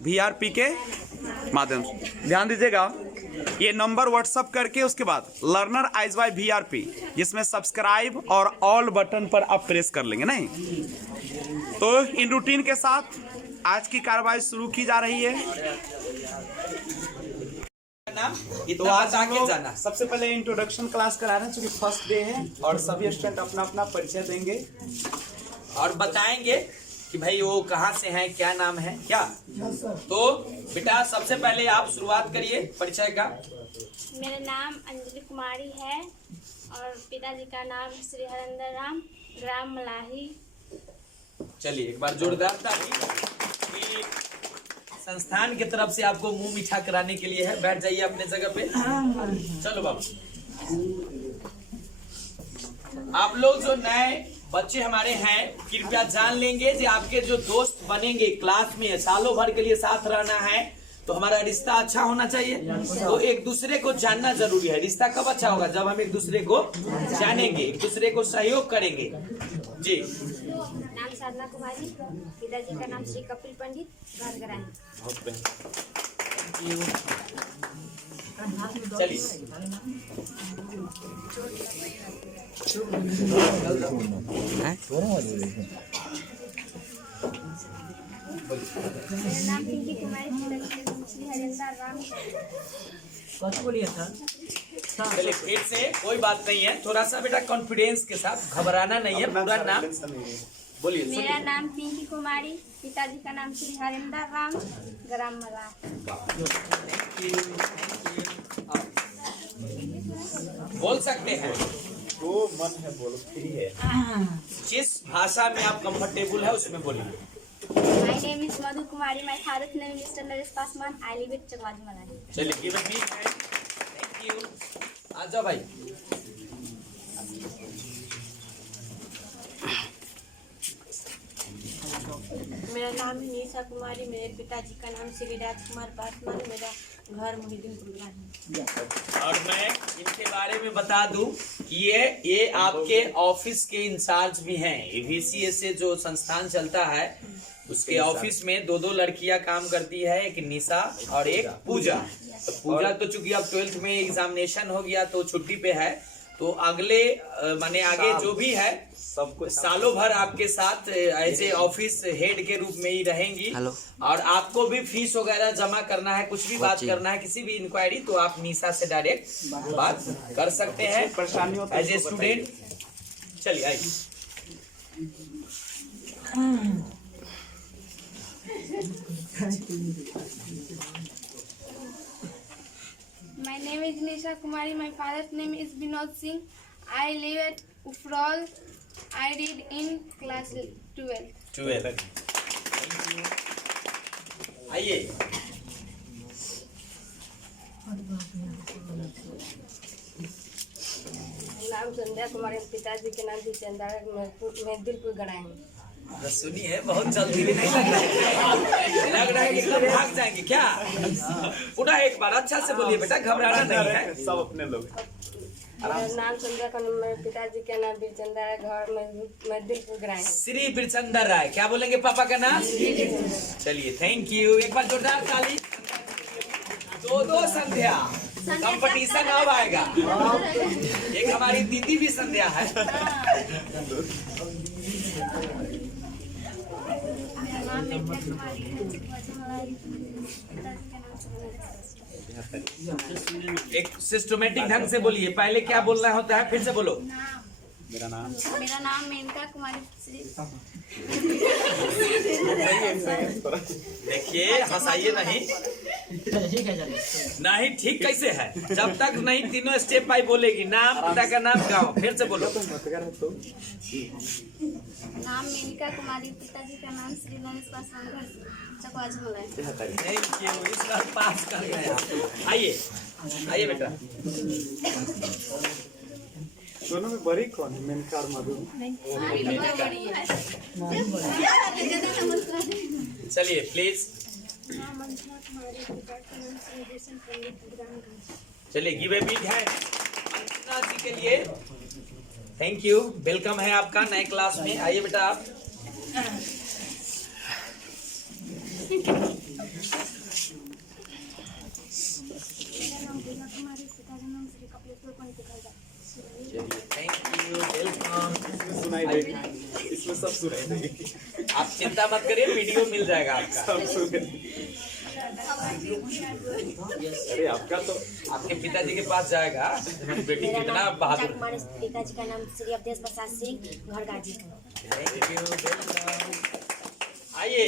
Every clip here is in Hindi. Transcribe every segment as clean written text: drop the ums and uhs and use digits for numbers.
VRP के माध्यम से। ध्यान दीजिएगा, ये नंबर व्हाट्सअप करके उसके बाद लर्नर आइज बाय VRP, जिसमें सब्सक्राइब और ऑल बटन पर आप प्रेस कर लेंगे। नहीं तो इन रूटीन के साथ आज की कार्रवाई शुरू की जा रही है। तो आज हम लोग सबसे पहले इंट्रोडक्शन क्लास करा रहे हैं, क्योंकि फर्स्ट डे है और सभी स्टूडेंट अपना अपना परिचय देंगे और बताएंगे कि भाई वो कहाँ से हैं, क्या नाम है क्या। तो बेटा सबसे पहले आप शुरुआत करिए परिचय का। मेरा नाम अंजलि कुमारी है और पिताजी का नाम श्री हरेंद्र राम, ग्राम मलाही। चलिए एक बार जोरदार ताली। संस्थान की तरफ से आपको मुंह मीठा कराने के लिए है। बैठ जाइए अपने जगह पे। चलो बाबू, आप लोग जो नए बच्चे हमारे हैं कृपया जान लेंगे कि आपके जो दोस्त बनेंगे क्लास में सालों भर के लिए साथ रहना है, तो हमारा रिश्ता अच्छा होना चाहिए। तो एक दूसरे को जानना जरूरी है। रिश्ता कब अच्छा होगा? जब हम एक दूसरे को जानेंगे, एक दूसरे को सहयोग करेंगे। जी नाम साधना कुमारी, पिताजी का नाम श्री कपिल पंडित, घर ग्राम। चलिए मेरा नाम पिंकी कुमारी, पिताजी का नाम श्री हरेंद्र राम। चलिए फिर से, कोई बात नहीं है, थोड़ा सा बेटा कॉन्फिडेंस के साथ, घबराना नहीं है। पूरा नाम बोलिए। मेरा नाम पिंकी कुमारी, पिताजी का नाम श्री हरेंद्र राम, ग्राम मला। बोल सकते हैं तो मन है, बोलो फ्री है। जिस भाषा में आप कंफर्टेबल है उसमें बोलिए। My name is Madhu Kumari. My father's name is Mr. Naresh Pasman. I live at Chakwaji Malari. चलिए give a big hand. Thank you. आ जाओ भाई। मेरा नाम है निशा कुमारी, मेरे पिताजी का नाम श्री राजकुमार पासवान, मेरा घर मोहिद्दीनपुर है। और मैं इनके बारे में बता दूं कि ये आपके ऑफिस के इंचार्ज भी हैं। VCA से जो संस्थान चलता है उसके ऑफिस में दो लड़कियां काम करती है, एक निशा और एक पूजा। तो पूजा तो चूंकि अब 12th में एग्जामिनेशन हो गया तो छुट्टी पे है, तो अगले माने आगे जो भी है सबको सालों भर आपके साथ ऐसे ऑफिस हेड के रूप में ही रहेंगी। और आपको भी फीस वगैरह जमा करना है, कुछ भी बात करना है, किसी भी इंक्वायरी, तो आप निशा से डायरेक्ट बात कर सकते हैं परेशानी एज ए स्टूडेंट। चलिए आइए। My name is Nisha Kumari. My father's name is Vinod Singh. I live at Ufrol. I read in class 12th. आइए। नाम संध्या कुमारी, पिताजी के नाम जितेंद्र, मैं दिलपुर गढ़ाई। सुनिए, बहुत जल्दी भी नहीं लग रहा है, लग रहा है कि एकदम भाग जाएंगे क्या? पूरा एक बार अच्छा से बोलिए बेटा, घबराना नहीं है। सब अपने लोग। मेरा नाम संध्या का नाम, मेरे पिताजी का नाम बीरचंद्र है, घर में दिलपुर गढ़ाई। श्री बीरचंद्र राय। क्या बोलेंगे पापा का नाम? चलिए थैंक यू। एक बार जोरदार ताली। दो संध्या, कंपटीशन अब आएगा। एक हमारी दीदी भी संध्या है। एक सिस्टमेटिक ढंग से बोलिए। पहले क्या बोलना होता है, फिर से बोलो। मेरा नाम मेनका कुमारी श्री। देखिए हंसाइए नहीं, नहीं ठीक कैसे है? जब तक नहीं तीनों स्टेप बाय बोलेगी, नाम, पिता का नाम, गाँव, फिर से बोलो। नाम मेनका कुमारी, पिताजी का नाम श्री नरेश पासवान, घर चकवाजी मलाई। थैंक यू, इस बार पास कर गए। आइए आइए बेटा। दोनों में बड़ी कौन है, मेनका और मधु? चलिए प्लीज। चलिए give a big hand Anjana ji के लिए। थैंक यू, वेलकम है आपका नए क्लास में। आइए बेटा आप। आप चिंता मत करिए, वीडियो मिल जाएगा आपका। अरे आपका तो आपके पिताजी के पास जाएगा। बेटी मेरा कितना नाम बहादुर। कुमारी, पिताजी का नाम श्री अवधेश प्रसाद सिंह, घर गाजीपुर। आइए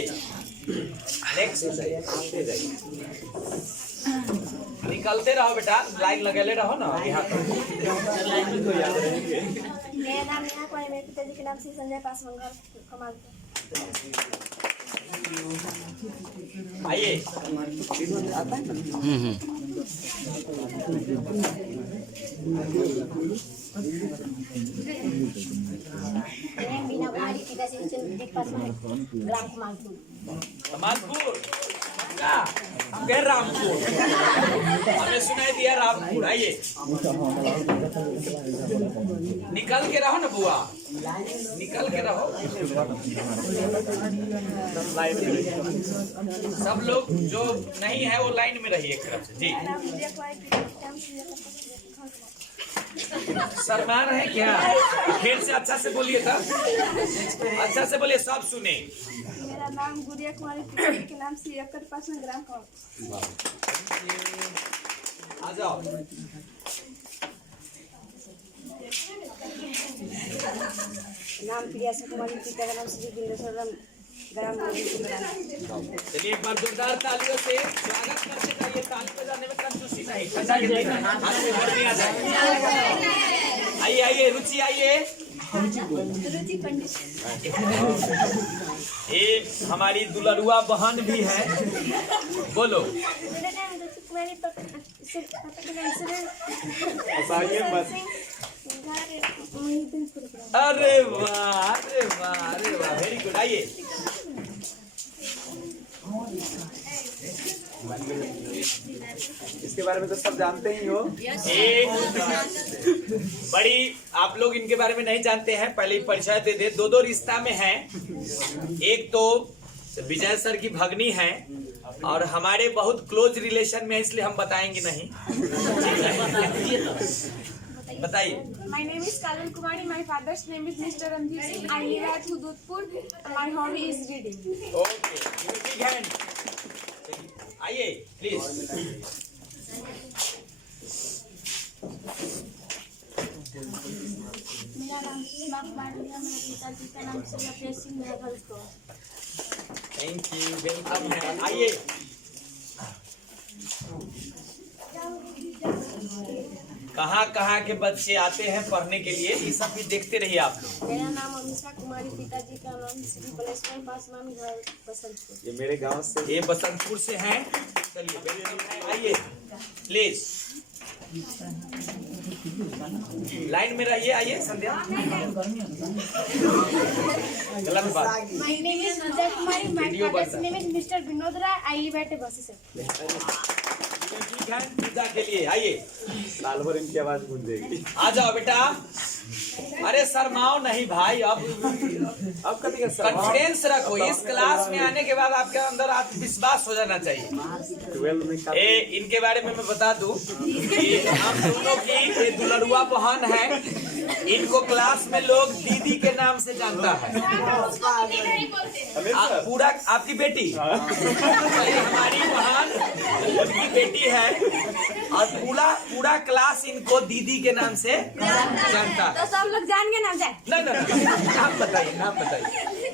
नेक्स्ट। निकलते रहो बेटा, लाइन लगेले रहो ना यहाँ पर। मेरा नाम नेहा कुमारी, मेरे पिताजी के नाम श्री संजय पासवान, घर कमालपुर। आइए मैं बीना कुमारी, पिताजी के नाम पासवान, ग्राम कमालपुर। कमालपुर क्या? हम कह रामपुर, हमें सुनाई दिया रामपुर। आइए निकल के रहो ना बुआ, निकल के रहो। सब लोग जो नहीं है वो लाइन में रहिए एक तरफ से जी। शर्मा रहे क्या? फिर से अच्छा से बोलिए तब, अच्छा से बोलिए, सब सुने। मेरा नाम गुड़िया कुमारी, पिताजी के नाम श्री अक्कर पासवान, ग्राम कमालपुर। आ जाओ। नाम प्रियासा कुमारी, पिता का नाम श्री बिंदेश्वर, ग्राम गाजीपुर। चलिए एक बार जोरदार तालियों से स्वागत करते जाइए। ताली बजाने में कंजूसी नहीं, ठंडा के दिन हाथ में भर नहीं आता। आइए आइए रुचि, आइए। रुचि पंडित। ये हमारी दुलरुआ बहन भी है, बोलो। मेरा नाम रुचि कुमारी, पापा का नाम श्री अरे वाह अरे वाह अरे वाह, वेरी गुड। आइए इसके बारे में तो सब जानते ही हो। एक बड़ी, आप लोग इनके बारे में नहीं जानते हैं, पहले ही परिचय दे दे। दो रिश्ता में हैं। एक तो विजय सर की भगनी है और हमारे बहुत क्लोज रिलेशन में है, इसलिए हम बताएंगे नहीं। बताइए। My name is Kalan Kumari. My father's name is Mr. Ranjit Singh. I live at Hududpur. My hobby is reading. Okay, big hand. आइए प्लीज। मेरा नाम सुषमा कुमारी है, मेरे पिताजी का नाम श्री अवधेश सिंह, मेरा घर को। थैंक यू, वेलकम है। आइए कहाँ के बच्चे आते हैं पढ़ने के लिए, ये सब भी देखते रहिए आप लोग। मेरा नाम अमीषा कुमारी, पिताजी का नाम श्री बलेश्वर पासवान, घर बसंतपुर। ये मेरे गांव से, ये बसंतपुर से हैं। चलिए वेलकम है। आइए प्लीज लाइन में रहिए। आइए संध्या, गलत बात। My name is Vijay Kumari. My Video father's बता। name is Mr. Vinod Rai. I live at Basisar. ठीक है, पूजा के लिए आइए। साल भर इनकी आवाज गूंजेगी। आ जाओ बेटा। अरे शर्माओ नहीं भाई, अब कभी कॉन्फिडेंस रखो। इस क्लास में आने के बाद आपके अंदर आत्मविश्वास हो जाना चाहिए। 12 में इनके बारे में मैं बता दूं कि हम दोनों की ये दुलरुआ बहन है। इनको क्लास में लोग दीदी के नाम से जानता है। पूरा आपकी बेटी, हमारी बहन उनकी बेटी है और पूरा क्लास इनको दीदी के नाम से जानता है। तो सब लोग जान गए ना जाए। नहीं, आप बताइए, आप बताइए।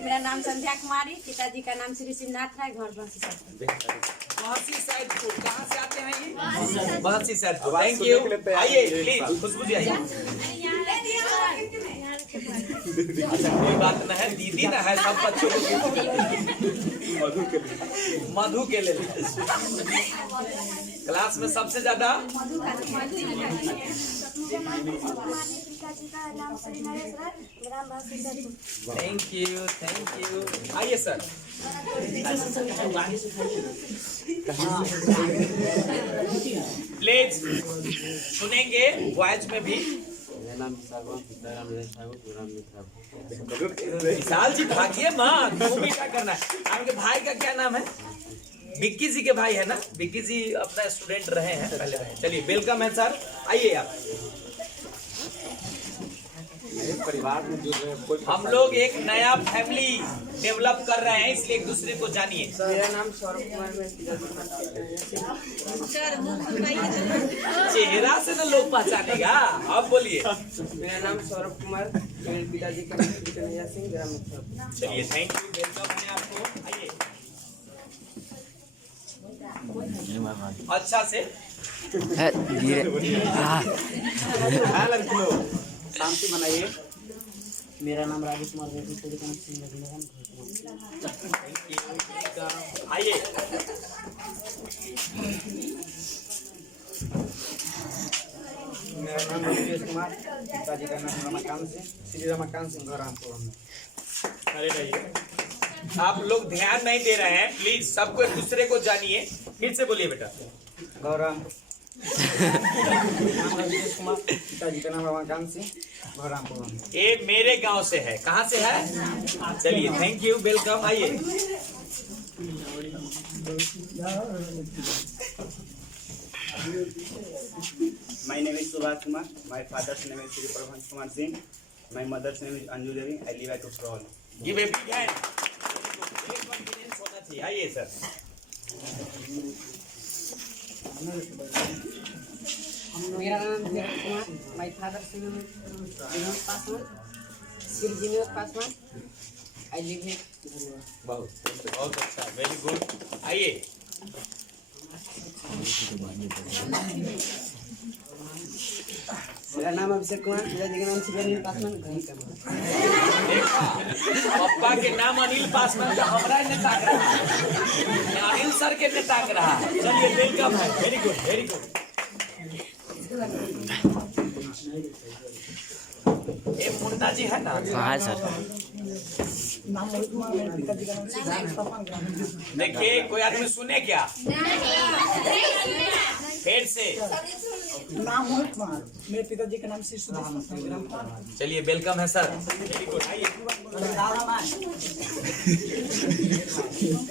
मेरा नाम संध्या कुमारी, पिताजी का नाम श्री शिवनाथ राय, घर बंसी। बहसी सैदपुर। कहाँ से आते हैं ये? बहसी सैदपुर। Thank you. आइए प्लीज, खुशबू जी आइए। अच्छा कोई बात न है, दीदी न है, सब बच्चों को मधु के लिए क्लास में सबसे ज्यादा। पिताजी का नाम श्री नरेश राय, ग्राम Basantpur. Thank you, thank you. आइए सर। प्लीज सुनेंगे वॉइस में भी। विशाल जी भागिए मत, वो भी क्या करना है। आपके भाई का क्या नाम है? विक्की जी के भाई है ना? विक्की जी अपना स्टूडेंट रहे हैं पहले रहे। चलिए वेलकम है सर, आइए आप। परिवार में जो है कोई हम लोग एक नया फैमिली डेवलप कर रहे हैं, इसलिए एक दूसरे को जानिए। मेरा नाम सौरभ कुमार, मेरे चेहरा से ना लोग पहचानेगा, आप बोलिए। मेरा नाम सौरभ कुमार, मेरे पिताजी का नाम श्री कन्हैया सिंह, ग्राम मिर्जापुर। चलिए, थैंक यू, वेलकम है आपको। आइए अच्छा से शांति बनाइए। मेरा नाम राजेश कुमार, मेरे पिताजी का नाम सिंह नगीना। आइए। मेरा नाम राजेश कुमार, पिताजी का नाम रमाकांत सिंह, श्री रमाकांत सिंह, रामपुर। अरे रहिए, आप लोग ध्यान नहीं दे रहे हैं, प्लीज सबको एक दूसरे को जानिए। फिर से बोलिए बेटा। गौराम राजेश कुमार, पिताजी का नाम रमाकांत सिंह, गौरामपुर। ये मेरे गांव से है। कहाँ से है? चलिए, थैंक यू, वेलकम। आइए। My name is Subhash Kumar. My father's name is Shri Prabhat Kumar Singh. My mother's name is Anju Devi. I live at Uprol. ये बेबी है, एक कॉन्फिडेंस होना चाहिए। आइए सर। मेरा नाम Dheeraj Kumar, my father name is Vinod Paswan, Shri Vinod Paswan. I live in बहुत बहुत अच्छा, वेरी गुड। आइए। मेरा नाम अभिषेक कुमार, पिताजी का नाम श्री अनिल पासवान, घर का नाम। देखा, पप्पा के नाम अनिल पासवान का हमारा ने ताक रहा है, अनिल सर के ने ताक रहा है। चलिए, वेलकम है, वेरी गुड, वेरी गुड। ये मुन्ना जी है ना? हाँ सर। देखिए, कोई आदमी सुने क्या? फिर से। नाम मोहित कुमार, मेरे पिताजी का नाम श्री सुदेश। चलिए, वेलकम है सर, वेरी गुड। आइए।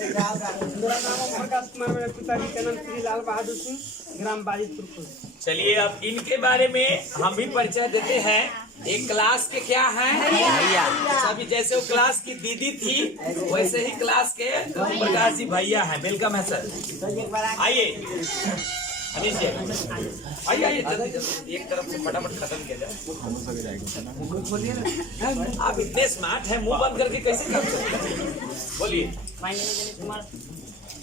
मेरा नाम प्रकाश कुमार, मेरे पिताजी का नाम श्री लाल बहादुर सिंह, ग्राम बाजितपुर। चलिए, अब इनके बारे में हम भी परिचय देते हैं। एक क्लास के क्या हैं? भैया। अभी जैसे वो क्लास की दीदी थी, वैसे ही क्लास के प्रकाश जी भैया हैं। वेलकम है सर। आइए अनिश जी, आइए आइए, जल्दी जल्दी एक तरफ से फटाफट खत्म किया जाए। आप इतने स्मार्ट हैं, मुंह बंद करके कैसे कर सकते हैं? बोलिए। My name is Anish Kumar,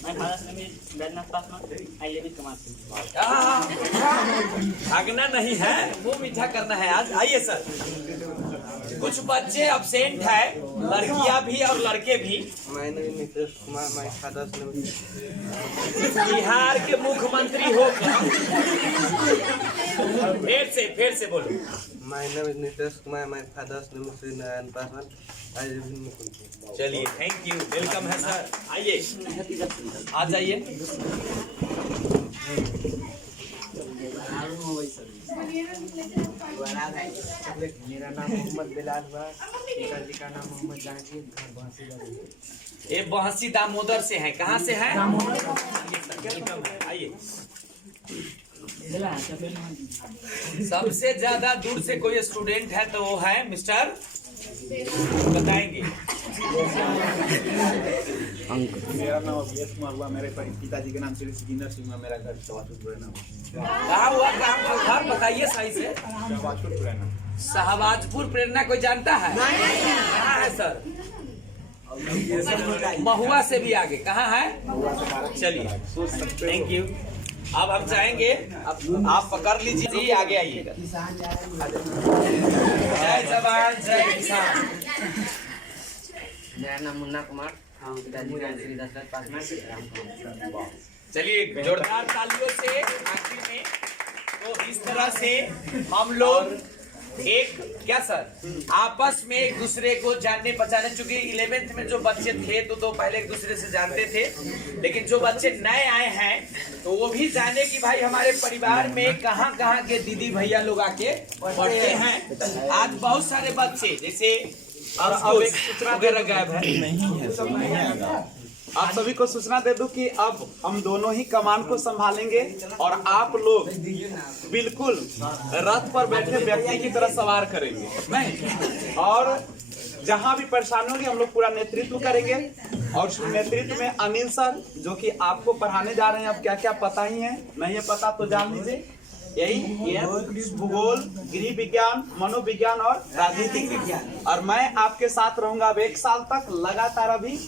my father's name is Baijnath Paswan, I live इन कमाल। भागना नहीं है, मुंह मीठा करना है आज। आइए सर। कुछ बच्चे अब्सेंट है, लड़कियां भी और लड़के भी। My name is Nitish Kumar, my father's name is Bihar के मुख्यमंत्री होकर फिर से बोलो। My name is Nitish Kumar, my father's name is Shri Narayan Paswan, I live इन मुकुंदपुर। चलिए, थैंक यू, वेलकम है सर। आइए, आ जाइए। मेरा नाम मोहम्मद बिलाल हुआ, पिताजी का नाम मोहम्मद जहांगीर, घर बहसी। ये बहसी दामोदर से है। कहाँ से है? वेलकम है, आइए। सबसे ज्यादा दूर से कोई स्टूडेंट है तो वो है मिस्टर, बताएंगे। मेरा नाम अभिषेक कुमार हुआ। मेरे पिताजी का नाम श्री सिकंदर सिंह हुआ। मेरा घर शाहबाजपुर है। कहाँ हुआ, कहाँ घर बताइए सही से। शाहबाजपुर प्रेरणा। शाहबाजपुर प्रेरणा कोई जानता है? कहाँ है सर? महुआ से भी आगे। कहाँ है? चलिए, थैंक यू। अब हम चाहेंगे, अब आप पकड़ लीजिए जी, आगे आइएगा। जय जवान जय किसान। मेरा नाम मुन्ना कुमार, पिताजी का नाम श्री दशरथ पासवान, ग्राम कमाल। चलिए, जोरदार तालियों से आखिर में। तो इस तरह से हम लोग एक क्या सर आपस में एक दूसरे को जानने पहचाने, चूंकि 11th में जो बच्चे थे तो पहले एक दूसरे से जानते थे, लेकिन जो बच्चे नए आए हैं तो वो भी जाने कि भाई हमारे परिवार में कहाँ कहाँ के दीदी भैया लोग आके पढ़ते हैं। आज बहुत सारे बच्चे जैसे अब एक सूचना वगैरह गायब है, नहीं है, सब नहीं आएगा। आप सभी को सूचना दे दूं कि अब हम दोनों ही कमान को संभालेंगे और आप लोग बिल्कुल रथ पर बैठे व्यक्ति की तरह सवार करेंगे नहीं, और जहां भी परेशानी होगी हम लोग पूरा नेतृत्व करेंगे। और उस नेतृत्व में अनिल सर जो कि आपको पढ़ाने जा रहे हैं, अब क्या क्या पता ही है, नहीं है पता तो जान लीजिए, यही भूगोल, गृह विज्ञान, मनोविज्ञान और राजनीतिक विज्ञान। और मैं आपके साथ रहूंगा अब 1 साल तक लगातार। अभी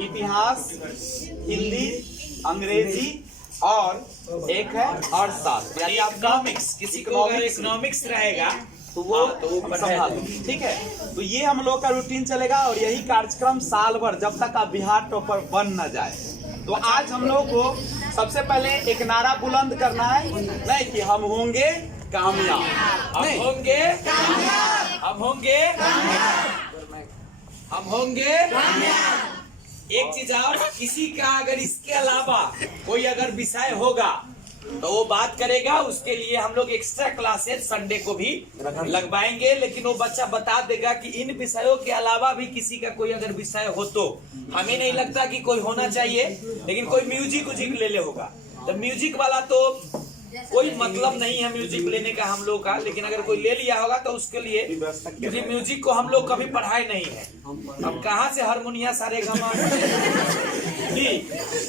इतिहास, हिंदी, अंग्रेजी और एक है अर्थशास्त्र, यानी आपका इकोनॉमिक्स, किसी को अगर इकोनॉमिक्स रहेगा तो वो संभालो, ठीक है। तो ये हम लोग का रूटीन चलेगा और यही कार्यक्रम साल भर जब तक आप बिहार टॉपर बन न जाए। तो आज हम लोग को सबसे पहले एक नारा बुलंद करना है, नहीं कि हम होंगे कामयाब, हम होंगे कामयाब, हम होंगे हम होंगे। एक चीज और, किसी का अगर इसके अलावा कोई अगर विषय होगा तो वो बात करेगा, उसके लिए हम लोग एक्स्ट्रा क्लासेस संडे को भी लगवाएंगे। लेकिन वो बच्चा बता देगा कि इन विषयों के अलावा भी किसी का कोई अगर विषय हो तो हमें नहीं लगता कि कोई होना चाहिए, लेकिन कोई म्यूजिक ले ले होगा तो म्यूजिक वाला तो कोई मतलब नहीं है म्यूजिक लेने का हम लोग का, लेकिन अगर कोई ले लिया होगा तो उसके लिए, क्योंकि म्यूजिक को हम लोग कभी पढ़ाए नहीं है, अब कहाँ से हारमोनिया सारे गामा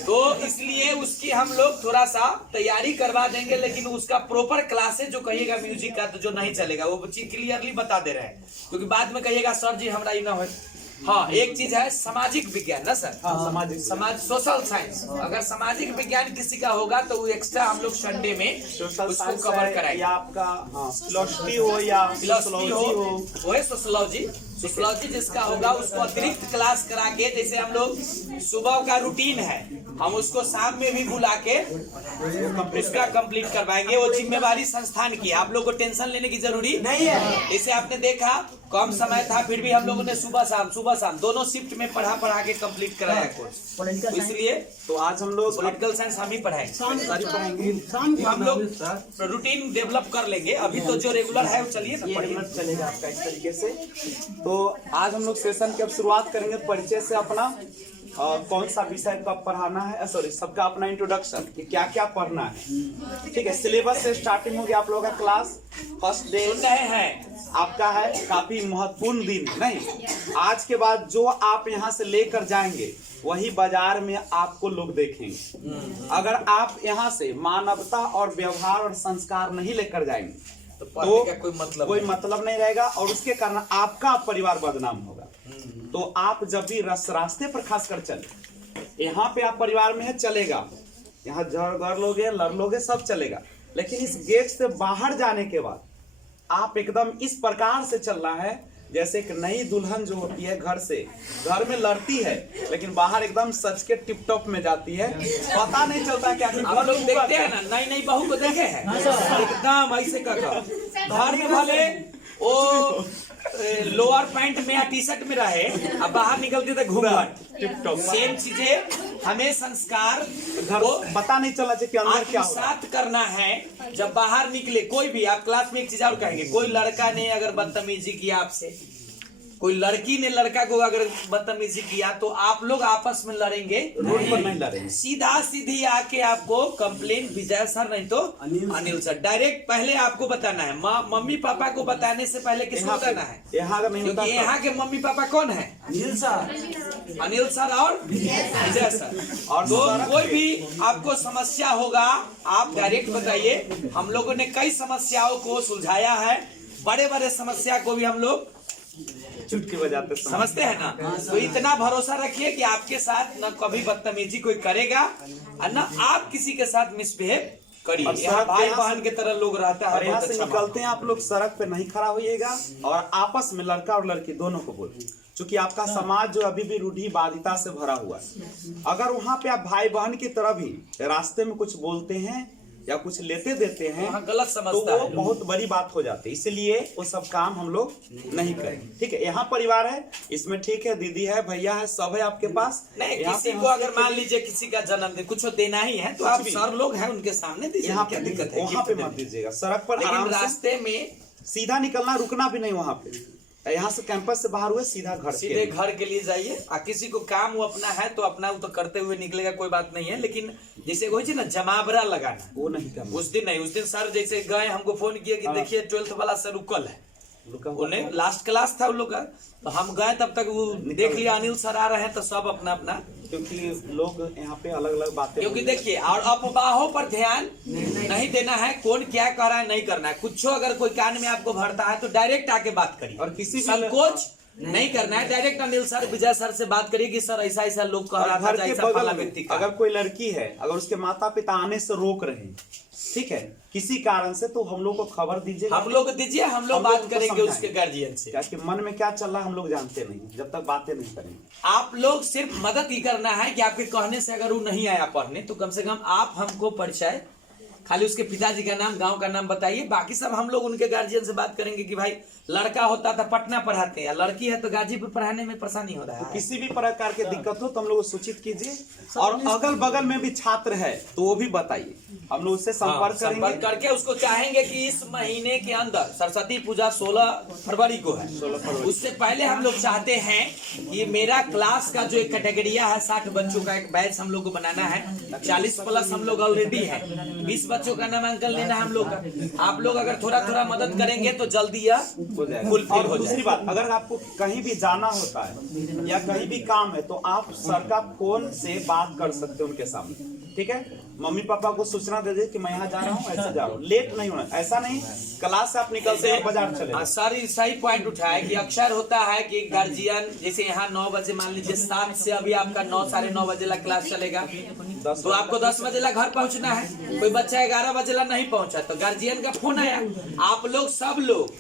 तो इसलिए उसकी हम लोग थोड़ा सा तैयारी करवा देंगे। लेकिन उसका प्रॉपर क्लासेस जो कहिएगा म्यूजिक का तो जो नहीं चलेगा वो चीज क्लियरली बता दे रहे हैं, क्योंकि बाद में कहिएगा सर जी हमारा ही ना हो। हाँ, एक चीज है सामाजिक विज्ञान ना सर, समाज सोशल साइंस, अगर सामाजिक विज्ञान किसी का होगा तो वो एक्स्ट्रा हम लोग संडे में उसको कवर कराएंगे। या आपका फिलॉसफी हो या फिलॉसफी हो, वो है सोशोलॉजी। सोशोलॉजी जिसका होगा उसको अतिरिक्त क्लास करा के, जैसे हम लोग सुबह का रूटीन है हम उसको शाम में भी बुला के उसका कंप्लीट करवाएंगे। वो जिम्मेवारी संस्थान की, आप लोग को टेंशन लेने की जरूरी नहीं है। जैसे आपने देखा कम समय था फिर भी हम लोगों ने सुबह शाम दोनों शिफ्ट में पढ़ा के कंप्लीट कराया कोर्स। इसलिए तो आज हम लोग पॉलिटिकल साइंस हम ही पढ़ाएंगे, हम लोग रूटीन डेवलप कर लेंगे। अभी तो जो रेगुलर है वो चलिए चलेगा आपका इस तरीके से। तो आज हम लोग सेशन की अब शुरुआत करेंगे परिचय से, अपना कौन सा विषय को पढ़ाना है, सॉरी सबका अपना इंट्रोडक्शन कि क्या क्या पढ़ना है, ठीक है। सिलेबस से स्टार्टिंग होगी आप लोगों का क्लास। फर्स्ट डे सुन रहे हैं आपका है काफी महत्वपूर्ण दिन, नहीं आज के बाद जो आप यहाँ से लेकर जाएंगे वही बाजार में आपको लोग देखेंगे। अगर आप यहाँ से मानवता और व्यवहार और संस्कार नहीं लेकर जाएंगे तो कोई मतलब नहीं रहेगा, और उसके कारण आपका परिवार बदनाम होगा। तो आप जब भी रास्ते पर खासकर चले, यहाँ पे आप परिवार में है चलेगा, यहाँ घर लोगे लड़ लोगे सब चलेगा, लेकिन इस गेट से बाहर जाने के बाद आप एकदम इस प्रकार से चलना है जैसे एक नई दुल्हन जो होती है घर में लड़ती है लेकिन बाहर एकदम सच के टिप टॉप में जाती है, पता नहीं चलता क्या। आप लोग देखते हैं ना नई बहू को देखे हैं एकदम ऐसे कर घर में भले वो लोअर पैंट में या टी शर्ट में रहे, अब बाहर निकलते थे घूंघट टिप टॉप। सेम चीजें हमें संस्कार को पता नहीं चला कि अंदर क्या साथ करना है। जब बाहर निकले कोई भी, आप क्लास में एक चीज और कहेंगे, कोई लड़का ने अगर बदतमीजी किया आपसे, कोई लड़की ने लड़का को अगर बदतमीजी किया तो आप लोग आपस में लड़ेंगे, रोड पर नहीं लड़ेंगे, सीधा सीधी आके आपको कंप्लेन विजय सर नहीं तो अनिल सर डायरेक्ट पहले आपको बताना है। मम्मी पापा को बताने से पहले किसको बताना है? क्योंकि यहाँ के मम्मी पापा कौन है? अनिल सर और विजय सर। और कोई भी आपको समस्या होगा आप डायरेक्ट बताइए। हम लोगों ने कई समस्याओं को सुलझाया है, बड़े समस्या को भी हम लोग चुटकी बजाते समझते हैं ना। तो इतना भरोसा रखिए कि आपके साथ न कभी बदतमीजी कोई करेगा और न आप किसी के साथ मिसबिहेव करिए। यहाँ भाई बहन की तरह लोग रहता है। यहाँ से निकलते हैं आप लोग सड़क पे नहीं खड़ा होइएगा और आपस में लड़का और लड़की दोनों को बोलिए, क्योंकि आपका समाज जो अभी भी रूढ़िवादिता से भरा हुआ है। अगर वहाँ पे आप भाई बहन की तरह भी रास्ते में कुछ बोलते हैं या कुछ लेते देते हैं गलत समझता तो वो बहुत बड़ी बात हो जाती है। इसलिए वो सब काम हम लोग नहीं करें, ठीक है। यहाँ परिवार है, इसमें ठीक है, दीदी है, भैया है, सब है आपके पास। नहीं, किसी को अगर मान लीजिए किसी का जन्मदिन कुछ देना ही है तो आप सर लोग हैं उनके सामने दीजिए। यहाँ क्या दिक्कत है? वहाँ पे मत दीजिएगा, सड़क पर आराम रास्ते में सीधा निकलना, रुकना भी नहीं वहाँ पे। यहाँ से कैंपस से बाहर हुए सीधा घर के सीधे लिए। घर के लिए जाइए। आ किसी को काम वो अपना है तो अपना वो तो करते हुए निकलेगा, कोई बात नहीं है, लेकिन जैसे कोई ना जमावड़ा लगाना वो नहीं करना। उस दिन नहीं। उस दिन सर जैसे गए, हमको फोन किया कि देखिए 12th वाला सर रुकल है, रुका हुआ उन्हें लास्ट क्लास था उन लोग का, तो हम गए तब तक वो देख लिया अनिल सर आ रहे हैं, तो सब अपना अपना, क्योंकि लोग यहाँ पे अलग अलग बातें, क्योंकि देखिए और अफवाहों पर ध्यान नहीं देना है। कौन क्या कर रहा है नहीं करना है, कुछ अगर कोई कान में आपको भरता है तो डायरेक्ट आके बात करिए, और किसी भी संकोच नहीं करना है। डायरेक्ट अनिल सर, विजय सर से बात करिए कि सर ऐसा ऐसा लोग कह रहा था, घर के ऐसा फला बगल व्यक्ति में का। अगर कोई लड़की है, अगर उसके माता पिता आने से रोक रहे हैं, ठीक है, किसी कारण से, तो हम लोग को खबर दीजिए, हम लोग दीजिए, हम लोग बात करेंगे उसके गार्जियन से। क्या कि मन में क्या चल रहा है हम लोग जानते नहीं, जब तक बातें नहीं करेंगे। आप लोग सिर्फ मदद ही करना है कि आपके कहने से अगर वो नहीं आया पढ़ने तो कम से कम आप हमको परिचय, खाली उसके पिताजी का नाम, गांव का नाम बताइए, बाकी सब हम लोग उनके गार्जियन से बात करेंगे कि भाई लड़का होता था पटना पढ़ाते हैं, लड़की है तो गाजीपुर पढ़ाने में परेशानी हो रहा है। किसी भी प्रकार की दिक्कत हो तो हम लोग को सूचित कीजिए, और अगल बगल में भी छात्र है तो वो भी बताइए, हम लोग उससे संपर्क संपर्क करेंगे। करके उसको चाहेंगे कि इस महीने के अंदर, सरस्वती पूजा 16 फरवरी को है, 16 फरवरी, उससे पहले हम लोग चाहते हैं कि मेरा क्लास का जो एक कैटेगरिया है, 60 बच्चों का एक बैच हम लोग को बनाना है, 40 प्लस हम लोग ऑलरेडी है, 20 बच्चों का नामांकन लेना है हम लोग का। आप लोग अगर थोड़ा थोड़ा मदद करेंगे तो जल्दी यह हो जाएगा। फुलफिल और हो दूसरी जाएगा। बात, अगर आपको कहीं भी जाना होता है या कहीं भी काम है तो आप सर का फोन से बात कर सकते हो उनके सामने, ठीक है। मम्मी पापा को सूचना दे दे कि मैं यहाँ जा रहा हूँ, ऐसे जा रहा हूँ, लेट नहीं होना, ऐसा नहीं क्लास से आप निकलते हैं बाजार चले। सर सही पॉइंट उठाया कि अक्सर होता है कि गार्जियन, जैसे यहाँ 9 बजे मान लीजिए, 7 से अभी आपका 9 साढ़े 9 बजे ला क्लास चलेगा, तो आपको 10 बजे ला घर पहुँचना है, कोई बच्चा 11 बजे ला नहीं पहुँचा तो गार्जियन का फोन आया। आप लोग सब लोग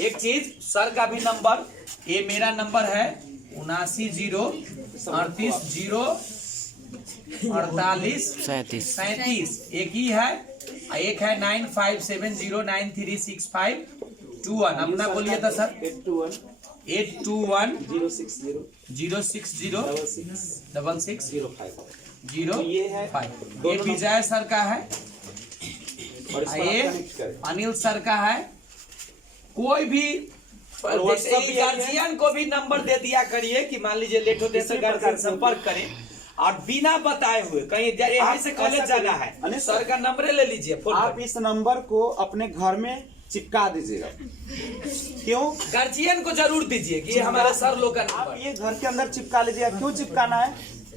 एक चीज, सर का भी नंबर, ये मेरा नंबर है 7903483737, एक ही है, एक है 9570936521। अपना बोलिए तो सर। 821-060-6605। ये है, ये विजय सर का है, और इस पर ये आप कनेक्ट करें। अनिल सर का है। कोई भी WhatsApp भी गार्जियन को भी नंबर दे दिया करिए कि मान लीजिए लेट होते तो गार्जियन संपर्क करें, और बिना बताए हुए कहीं यहाँ से कॉलेज जाना है, सर का नंबर ले लीजिए, फोन आप इस नंबर को अपने घर में चिपका दीजिएगा। क्यों? गार्जियन को जरूर दीजिए कि ये हमारा सर लोग का आप नंबर। ये घर के अंदर चिपका लीजिएगा। क्यों चिपकाना है?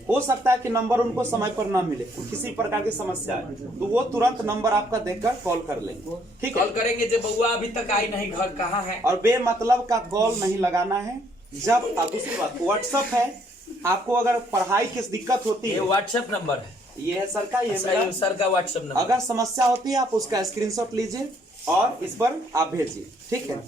हो सकता है कि नंबर उनको समय पर ना मिले, किसी प्रकार की समस्या है, तो वो तुरंत नंबर आपका देखकर कॉल कर लेंगे, ठीक है। कॉल करेंगे जब बउआ अभी तक आई नहीं, घर कहाँ है, और बेमतलब का कॉल नहीं लगाना है। जब दूसरी बात, व्हाट्सएप है, आपको अगर पढ़ाई की दिक्कत होती ये है, व्हाट्सएप नंबर है, ये है सर का, ये मेरा। सर का व्हाट्सएप नंबर। अगर समस्या होती है आप उसका स्क्रीनशॉट लीजिए और इस पर आप भेजिए, ठीक है।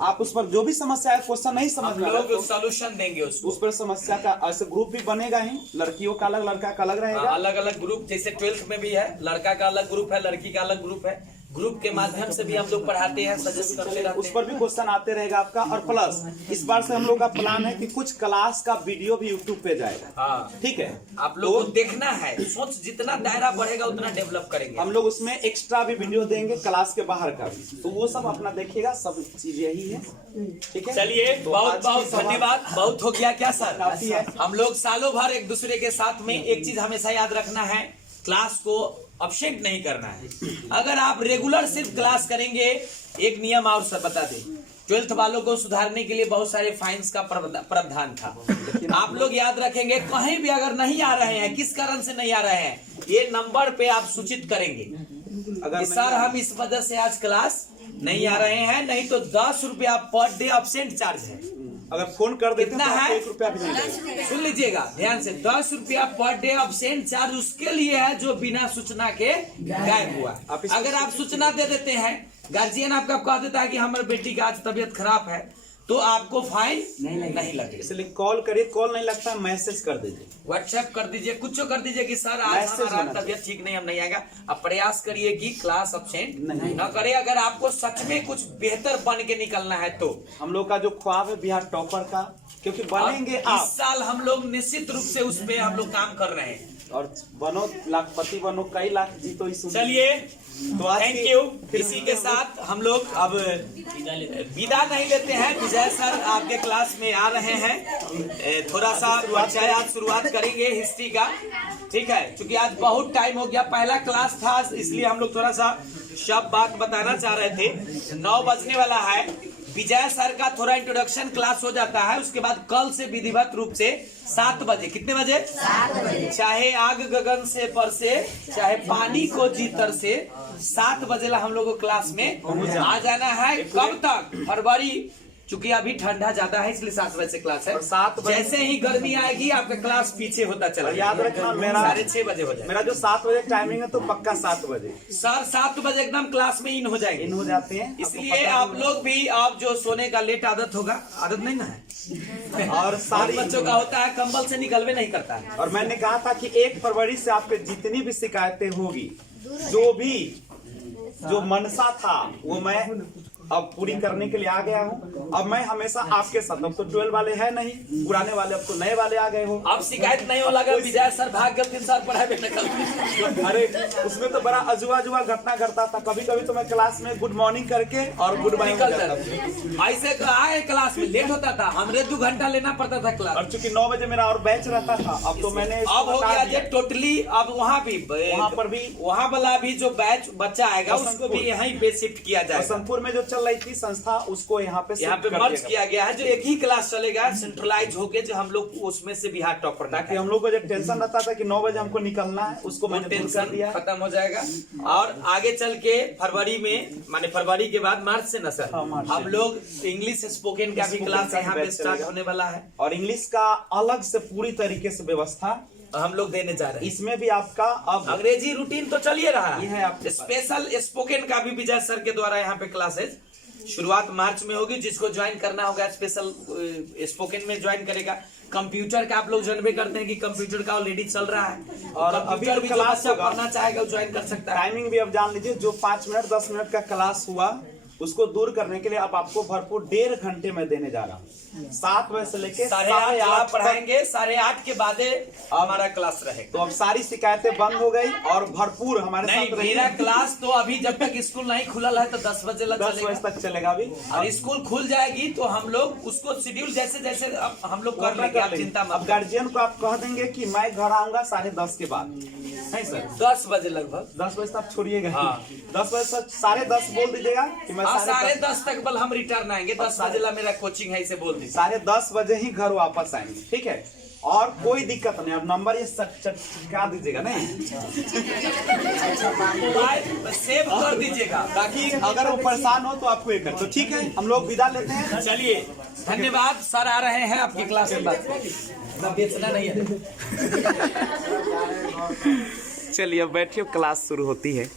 आप उस पर जो भी समस्या है, क्वेश्चन नहीं समझ हम में आ रहा है, लोग सोल्यूशन देंगे उसको। उस पर समस्या का ऐसे ग्रुप भी बनेगा ही, लड़कियों का अलग, लड़का का अलग रहेगा। अलग अलग ग्रुप, जैसे 12th में भी है, लड़का का अलग ग्रुप है, लड़की का अलग ग्रुप है। ग्रुप के माध्यम से भी हम लोग पढ़ाते हैं, सजेस्ट करते रहते उस हैं। पर भी क्वेश्चन आते रहेगा आपका। और प्लस इस बार से हम लोग का प्लान है कि कुछ क्लास का वीडियो भी यूट्यूब पे जाएगा, हाँ, ठीक है। आप लोगों को देखना है, सोच जितना दायरा बढ़ेगा उतना डेवलप करेंगे हम लोग उसमें एक्स्ट्रा भी वीडियो देंगे क्लास के बाहर का भी, तो वो सब अपना देखिएगा, सब चीज यही है, ठीक है। चलिए, तो बहुत आज बहुत की सभा धन्यवाद। बहुत हो गया क्या सर? काफी है। हम लोग सालों भर एक दूसरे के साथ में, एक चीज हमेशा याद रखना है, क्लास को अपसेंट नहीं करना है। अगर आप रेगुलर सिर्फ क्लास करेंगे, एक नियम और सर बता दें, 12th वालों को सुधारने के लिए बहुत सारे फाइन्स का प्रावधान था। आप लोग याद रखेंगे, कहीं भी अगर नहीं आ रहे हैं, किस कारण से नहीं आ रहे हैं, ये नंबर पे आप सूचित करेंगे अगर सर हम इस वजह से आज क्लास नहीं आ रहे हैं, नहीं तो 10 रुपया पर डे अपसेंट चार्ज है। अगर फोन कर देते कितना तो आपको है? 1 रुपया भी नहीं लगेगा। सुन लीजिएगा ध्यान से, 10 रुपया पर डे अपसेंट चार्ज उसके लिए है जो बिना सूचना के गायब हुआ। अगर आप सूचना दे देते हैं, गार्जियन आपका कह देता है कि हमारे बेटी का आज तबीयत खराब है, तो आपको फाइन नहीं लगेगा। इसलिए कॉल करिए, कॉल नहीं लगता, मैसेज कर दीजिए, व्हाट्सएप कर दीजिए, कुछ कर दीजिए कि सर आज मैसेज हमारा होना तबीयत ठीक नहीं, हम नहीं आएगा। अब प्रयास करिए कि क्लास अपसेंट नहीं। न करे। अगर आपको सच में कुछ बेहतर बन के निकलना है तो हम लोग का जो ख्वाब है बिहार टॉपर का, क्योंकि बनेंगे इस आप। साल हम लोग निश्चित रूप से उस पे हम लोग काम कर रहे हैं। और बनो लाखपति बनो, कई लाख जीतो इस उम्मीद। चलिए तो आज थैंक की- यू। इसी के साथ हम लोग अब विदा नहीं लेते हैं। विजय सर आपके क्लास में आ रहे हैं, थोड़ा सा परिचय आज शुरुआत करेंगे हिस्ट्री का, ठीक है। क्योंकि आज बहुत टाइम हो गया, पहला क्लास था इसलिए हम लोग थोड़ा सा सब बात बताना चाह रहे थे। 9 बजने वाला है। विजय सर का थोड़ा इंट्रोडक्शन क्लास हो जाता है, उसके बाद कल से विधिवत रूप से 7 बजे, कितने बजे? 7 बजे। चाहे आग गगन से परसे, चाहे पानी को जी तरसे, 7 बजे ला हम लोग को क्लास में आ जाना है। कब तक? फरवरी, चूंकि अभी ठंडा ज्यादा है इसलिए 7 बजे से क्लास है। 7 बजे जैसे ही गर्मी आएगी आपका क्लास पीछे होता चला और याद रखना मेरा 6:30 बजे हो जाए। मेरा जो 7 बजे टाइमिंग है तो पक्का 7 बजे सर 7 बजे एकदम क्लास में इन हो जाएंगे। इन हो जाते हैं। इसलिए आप लोग भी, आप जो सोने का लेट आदत होगा, आदत नहीं ना है, और सारे सारी बच्चों का होता है, कंबल से निकलवे नहीं करता है। और मैंने कहा था कि 1 फरवरी से आप पे जितनी भी शिकायतें होगी, जो मनसा था वो मैं अब पूरी करने के लिए आ गया हूँ। अब मैं हमेशा आपके साथ, अब तो 12 वाले हैं नहीं, पुराने वाले, अब तो नए वाले आ गए हो। अब शिकायत नहीं हो लगा विजय सर भाग गए 3 साल पढ़ाई में निकल। अरे उसमें तो बड़ा अजुआ घटना घटता था। कभी कभी तो मैं क्लास में गुड मॉर्निंग करके और गुड बाय निकल जाता। ऐसे आए क्लास में लेट होता था, हमरे 2 घंटा लेना पड़ता था क्लास। और चूंकि 9 बजे मेरा और बैच रहता था, अब तो मैंने इसको अब हो बता गया दिया। ये टोटली। अब वहाँ पर भी वहाँ वाला भी जो बैच बच्चा आएगा उसको बसंतपुर। भी यहीं पे शिफ्ट किया जाएगा। बसंतपुर में जो चल रही थी संस्था, उसको यहाँ पे यहाँ पे शिफ्ट कर मर्ज दिया किया गया है, जो एक ही क्लास चलेगा सेंट्रलाइज होके, जो हम लोग उसमें से बिहार टॉपर ताकि हम लोग को जो टेंशन रहता था कि 9 बजे हमको निकलना है, उसको मैंने दूर कर टेंशन दिया। खत्म हो जाएगा। और आगे चल के फरवरी में, माने फरवरी के बाद मार्च से ना सर, हाँ, मार्च से। हम लोग इंग्लिश स्पोकन का भी स्पोकन क्लास का भी यहाँ पे बैच स्टार्ट चलेगा। होने वाला है, और इंग्लिश का अलग से पूरी तरीके से व्यवस्था हम लोग देने जा रहे हैं। इसमें भी आपका अब अंग्रेजी रूटीन तो चलिए रहा ये है है, आपके स्पेशल स्पोकन का भी विजय सर के द्वारा यहाँ पे क्लासेज शुरुआत मार्च में होगी। जिसको ज्वाइन करना होगा स्पेशल स्पोकन में ज्वाइन करेगा। कंप्यूटर का आप लोग जानबे करते हैं कि कंप्यूटर का ऑलरेडी चल रहा है, और और अभी कंप्यूटर जो भी जो क्लास बच्चा होगा, पढ़ना चाहेगा वो ज्वाइन कर सकता है। टाइमिंग भी अब जान लीजिए। जो 5 मिनट 10 मिनट का क्लास हुआ, उसको दूर करने के लिए अब आपको भरपूर 1.5 घंटे में देने जा रहा हूँ। 7 बजे से लेके 8:30 8:30 पढ़ाएंगे, 8:30 के बाद हमारा क्लास रहेगा। तो अब सारी शिकायतें बंद हो गई और भरपूर हमारे नहीं, साथ रहिए। मेरा क्लास तो अभी जब तक स्कूल नहीं खुला है तो 10 बजे लग 10 बजे चलेगा। तक चलेगा अभी। और स्कूल खुल जाएगी तो हम लोग उसको शेड्यूल जैसे जैसे अब हम लोग कर लेंगे, आप चिंता अब मत करो। गार्जियन को आप कह देंगे कि मैं घर आऊंगा 10:30 के बाद, नहीं सर? 10 बजे लगभग। 10 बजे तक छोड़िएगा। हाँ। 10 बजे तक 10:30 बोल दीजिएगा कि मैं 10:30 तक बल हम रिटर्न आएंगे। 10 बजे ला मेरा कोचिंग है, इसे बोल दीजिए। 10:30 बजे ही घर वापस आएंगे, ठीक है? और कोई दिक्कत नहीं। अब नंबर ये चिपका दीजिएगा, नहीं सेव कर दीजिएगा। ताकि अगर वो परेशान हो तो आपको ये कर। तो ठीक है, हम लोग विदा लेते हैं। चलिए, धन्यवाद। सर आ रहे हैं आपकी क्लास में, बात बेचना नहीं है। चलिए अब बैठिए, क्लास शुरू होती है।